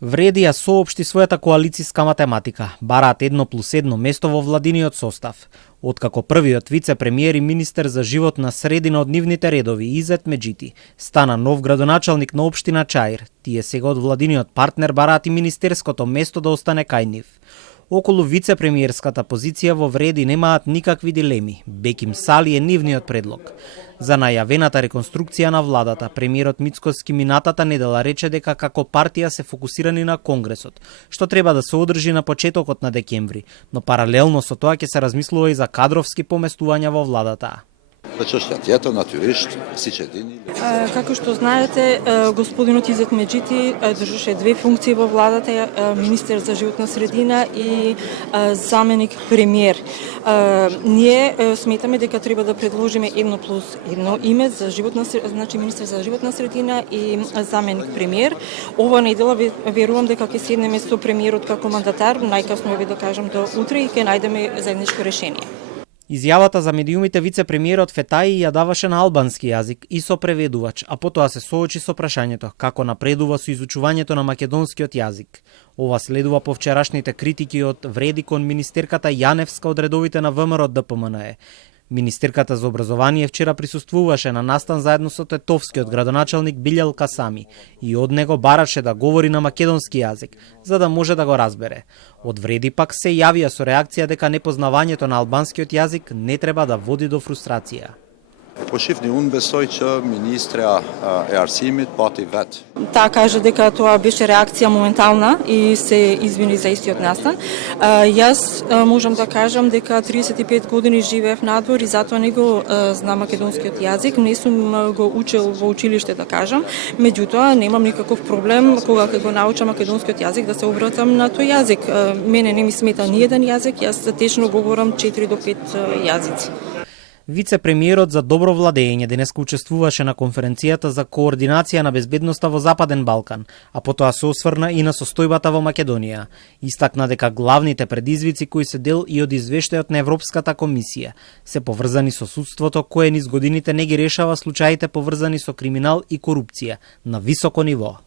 Вреди ја соопшти својата коалициска математика. Бараат 1+1 место во владиниот состав. Откако првиот вице-премиер и министер за животна средина од нивните редови Изет Меджити стана нов градоначалник на општина Чаир, тие сега од владиниот партнер бараат и министерското место да остане кај нив. Околу вице-премиерската позиција во Вреди немаат никакви дилеми. Беким Сали е нивниот предлог. За најавената реконструкција на владата, премиерот Мицкоски минатата недела рече дека како партија се фокусирани на Конгресот, што треба да се одржи на почетокот на декември, но паралелно со тоа ќе се размислува и за кадровски поместувања во владата. Како што знаете, господинот Изет Меджити држеше две функции во владата, министер за животна средина и заменик премиер. Ние сметаме дека треба да предложиме 1+1 име за животна, значи министер за животна средина и заменик премиер. Ова недела верувам дека ќе седнеме со премиерот како мандатар, најкасно да кажам до утре и ќе најдеме заедничко решение. Изјавата за медиумите вице-премиерот Фетаи ја даваше на албански јазик и со преведувач, а потоа се соочи со прашањето како напредува со изучувањето на македонскиот јазик. Ова следува по вчерашните критики од Вреди кон министерката Јаневска од редовите на ВМРО ДПМНЕ. Министерката за образование вчера присуствуваше на настан заедно со тетовскиот градоначалник Билјал Касами и од него бараше да говори на македонски јазик, за да може да го разбере. Од Вреди пак се јавија со реакција дека непознавањето на албанскиот јазик не треба да води до фрустрација. Таа кажа дека тоа беше реакција моментална и се извини за истиот настан. Јас можам да кажам дека 35 години живеев надвор и затоа не го знам македонскиот јазик, не сум го учел во училиште да кажам, меѓутоа немам никаков проблем кога ќе го научам македонскиот јазик да се обратам на тој јазик. Мене не ми смета ниеден јазик, јас течно говорам 4 до 5 јазици. Вице-премиерот за добро владење денеска учествуваше на конференцијата за координација на безбедноста во Западен Балкан, а потоа се осврна и на состојбата во Македонија. Истакна дека главните предизвици кои се дел и од извештајот на Европската комисија се поврзани со судството кое низ годините не ги решава случаите поврзани со криминал и корупција на високо ниво.